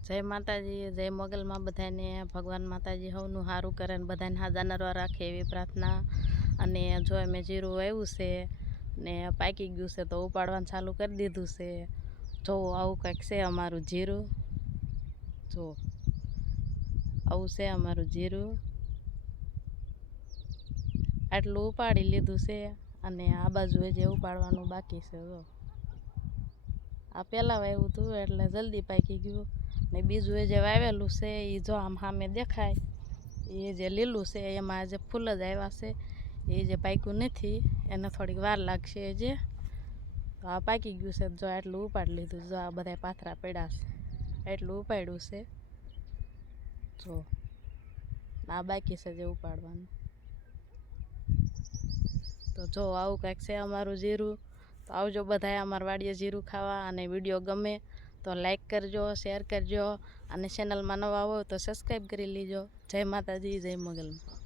જય માતાજી, જય મોગલમાં બધાને, ભગવાન માતાજી સૌનું સારું કરે ને બધાને હાજા નરવા રાખે એવી પ્રાર્થના. અને જો અમે જીરું વાવ્યું છે ને પાકી ગયું છે તો ઉપાડવાનું ચાલુ કરી દીધું છે. જો આવું કંઈક છે અમારું જીરું. જો આવું છે અમારું જીરું. આટલું ઉપાડી લીધું છે અને આ બાજુ જે ઉપાડવાનું બાકી છે. જો આ પહેલાં વાવ્યું હતું એટલે જલ્દી પાકી ગયું. ને બીજું એ જે વાવેલું છે, એ જો આમ સામે દેખાય, એ જે લીલું છે, એમાં જે ફૂલ જ આવ્યા છે, એ જે પાક્યું નથી, એને થોડીક વાર લાગશે જે તો આ પાકી ગયું છે, જો આટલું ઉપાડી લીધું, જો આ બધા પાથરા પડ્યા છે એટલું ઉપાડ્યું છે. જો, આ બાકી છે જે ઉપાડવાનું. તો જો આવું કંઈક છે અમારું જીરું, તો આવજો બધાએ અમારા વાડીએ જીરું ખાવા અને વીડિયો ગમે. તો લાઈક કરજો શેર કરજો અને ચેનલમાં નવા હોય તો સબસ્ક્રાઈબ કરી લેજો. જય માતાજી, જય મોગલમાં